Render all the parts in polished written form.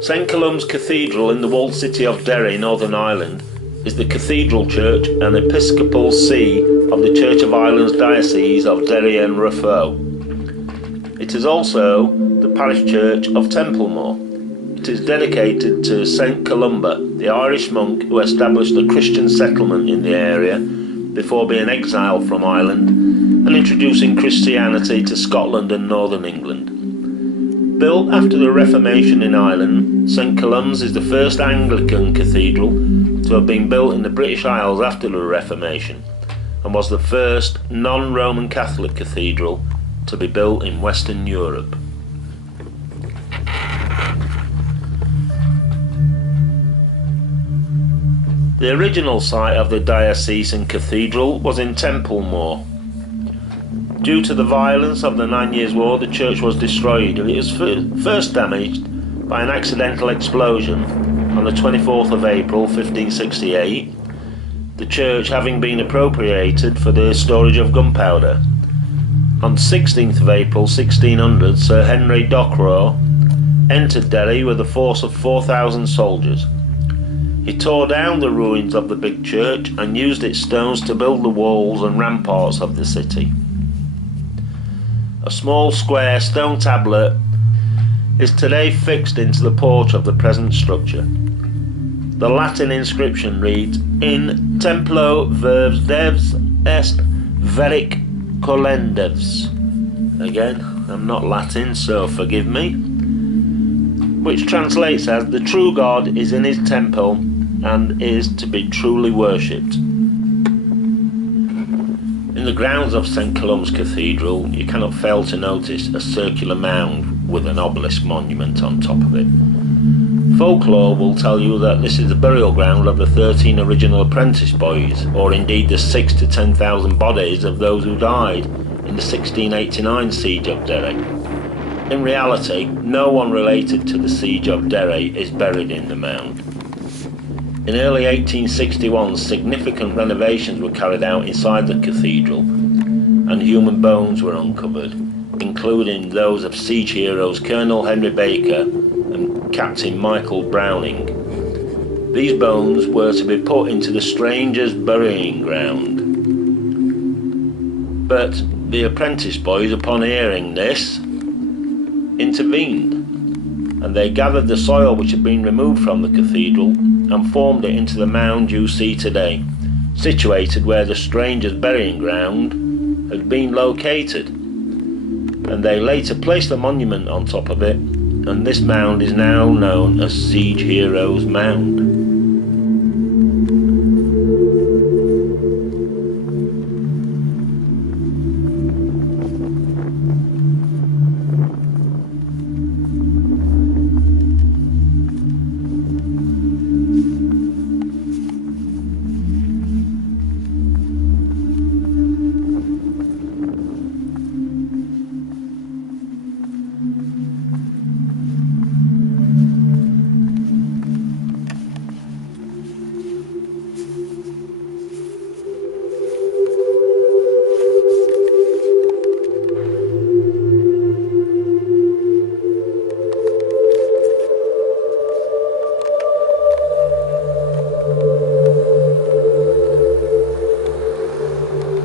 St Columb's Cathedral in the walled city of Derry, Northern Ireland, is the cathedral church and episcopal see of the Church of Ireland's Diocese of Derry and Raphoe. It is also the parish church of Templemore. It is dedicated to St Columba, the Irish monk who established a Christian settlement in the area before being exiled from Ireland and introducing Christianity to Scotland and Northern England. Built after the Reformation in Ireland, St Columb's is the first Anglican cathedral to have been built in the British Isles after the Reformation, and was the first non-Roman Catholic cathedral to be built in Western Europe. The original site of the diocesan cathedral was in Templemore. Due to the violence of the 9 Years' War, the church was destroyed, and it was first damaged by an accidental explosion on the 24th of April 1568, the church having been appropriated for the storage of gunpowder. On 16th of April 1600, Sir Henry Dockwra entered Derry with a force of 4,000 soldiers. He tore down the ruins of the big church and used its stones to build the walls and ramparts of the city. A small square stone tablet is today fixed into the porch of the present structure. The Latin inscription reads, "In templo verbs devs est veric colendevs." Again, I'm not Latin, so forgive me. Which translates as, "The true God is in his temple and is to be truly worshipped." In the grounds of St Columb's Cathedral, you cannot fail to notice a circular mound with an obelisk monument on top of it. Folklore will tell you that this is the burial ground of the 13 original apprentice boys, or indeed the 6,000 to 10,000 bodies of those who died in the 1689 siege of Derry. In reality, no one related to the siege of Derry is buried in the mound. In early 1861, significant renovations were carried out inside the cathedral, and human bones were uncovered, including those of siege heroes Colonel Henry Baker and Captain Michael Browning. These bones were to be put into the strangers' burying ground. But the apprentice boys, upon hearing this, intervened, and they gathered the soil which had been removed from the cathedral and formed it into the mound you see today, situated where the strangers' burying ground had been located. And they later placed a monument on top of it, and this mound is now known as Siege Heroes Mound.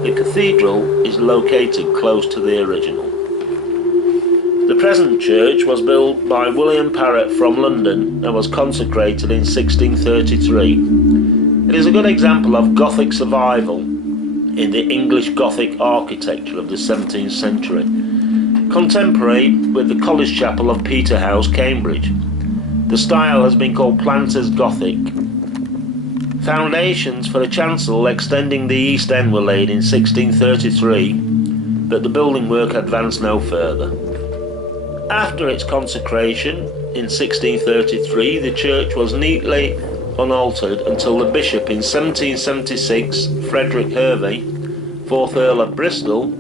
The cathedral is located close to the original. The present church was built by William Parrott from London and was consecrated in 1633. It is a good example of Gothic survival in the English Gothic architecture of the 17th century, contemporary with the College Chapel of Peterhouse, Cambridge. The style has been called Planters Gothic. Foundations for the chancel extending the east end were laid in 1633, but the building work advanced no further. After its consecration in 1633, the church was neatly unaltered until the bishop in 1776, Frederick Hervey, 4th Earl of Bristol,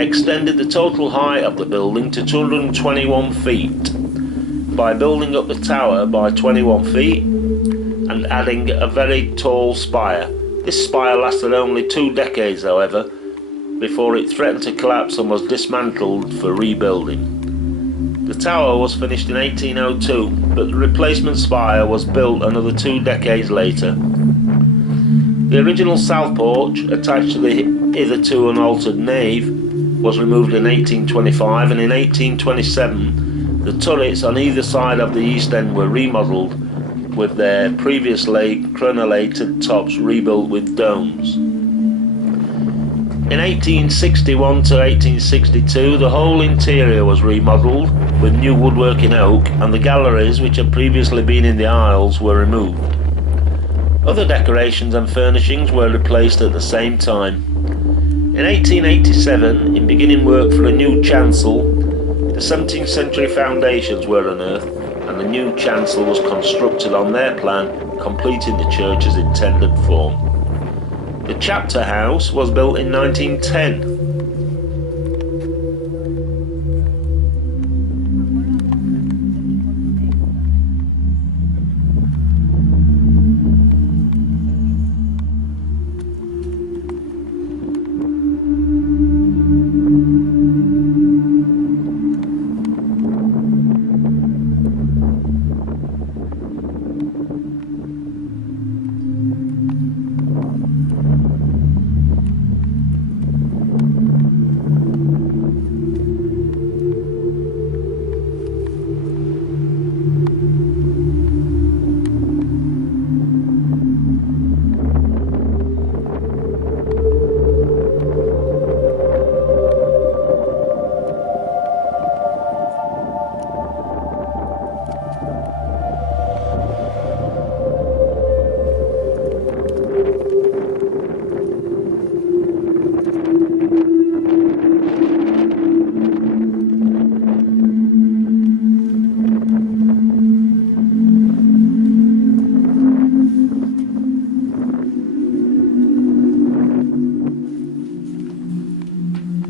extended the total height of the building to 221 feet by building up the tower by 21 feet and adding a very tall spire. This spire lasted only 2 decades, however, before it threatened to collapse and was dismantled for rebuilding. The tower was finished in 1802, but the replacement spire was built another 2 decades later. The original south porch, attached to the hitherto unaltered nave, was removed in 1825, and in 1827 the turrets on either side of the east end were remodelled, with their previously crenellated tops rebuilt with domes. In 1861 to 1862 the whole interior was remodelled with new woodwork in oak, and the galleries which had previously been in the aisles were removed. Other decorations and furnishings were replaced at the same time. In 1887, in beginning work for a new chancel, the 17th century foundations were unearthed and the new chancel was constructed on their plan, completing the church's intended form. The chapter house was built in 1910.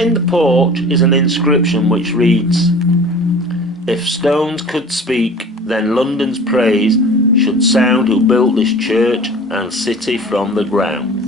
In the porch is an inscription which reads, "If stones could speak, then London's praise should sound who built this church and city from the ground."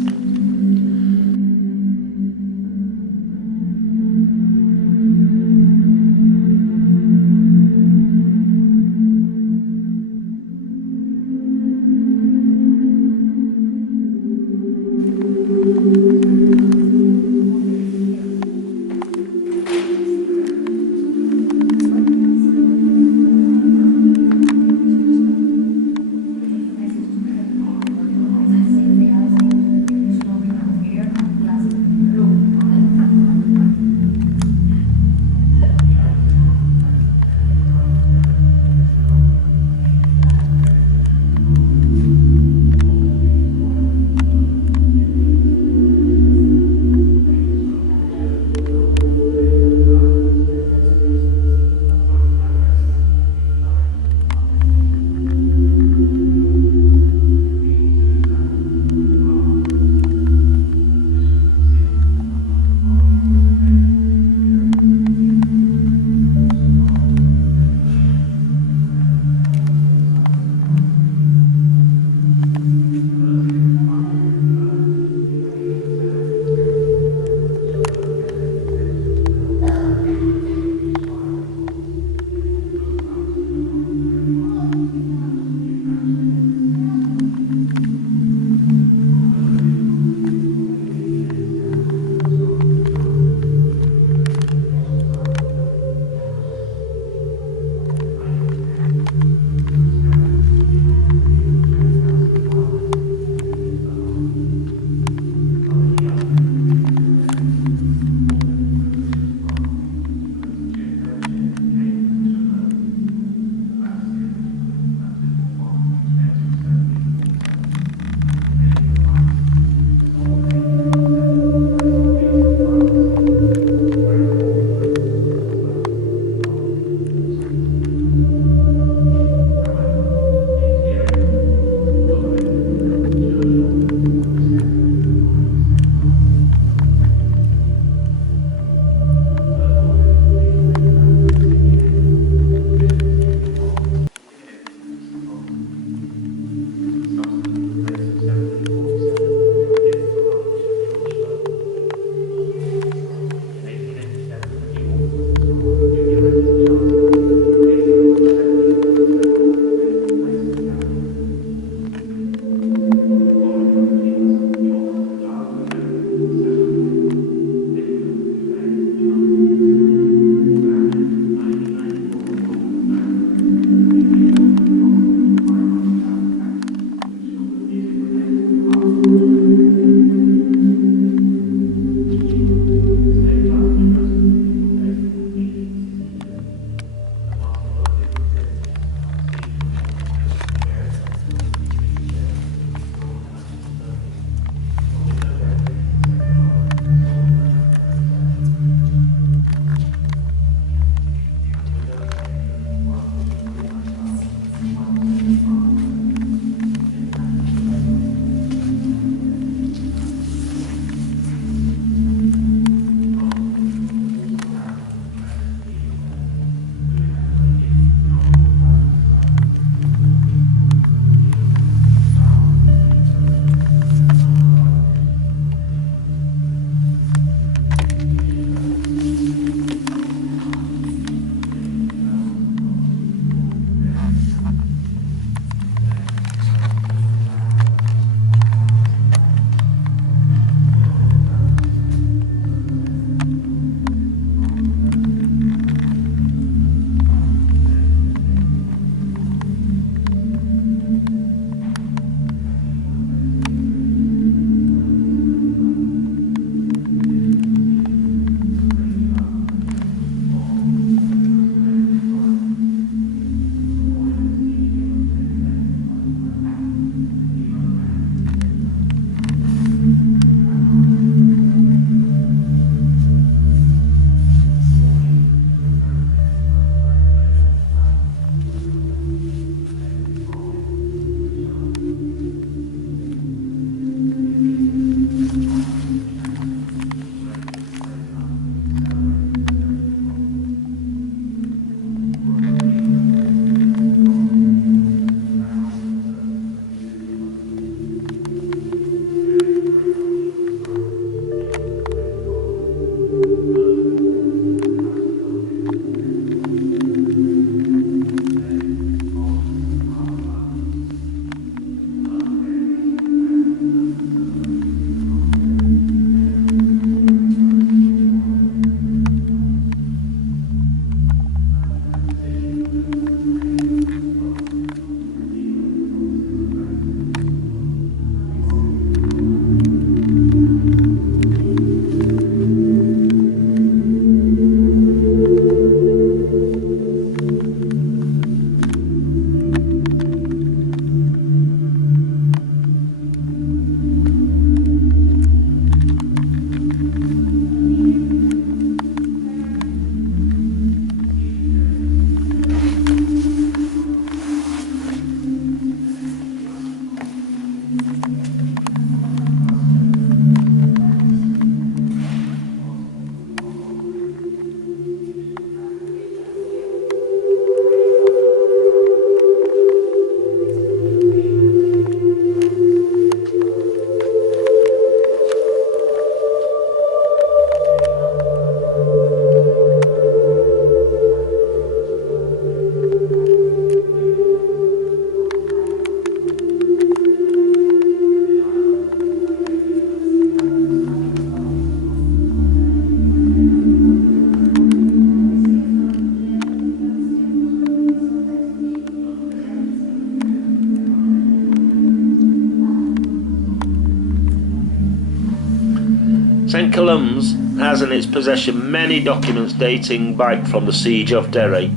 Columb has in its possession many documents dating back from the siege of Derry.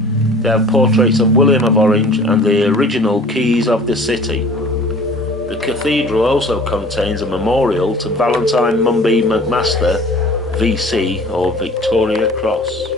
They have portraits of William of Orange and the original keys of the city. The cathedral also contains a memorial to Valentine Mumby McMaster, VC or Victoria Cross.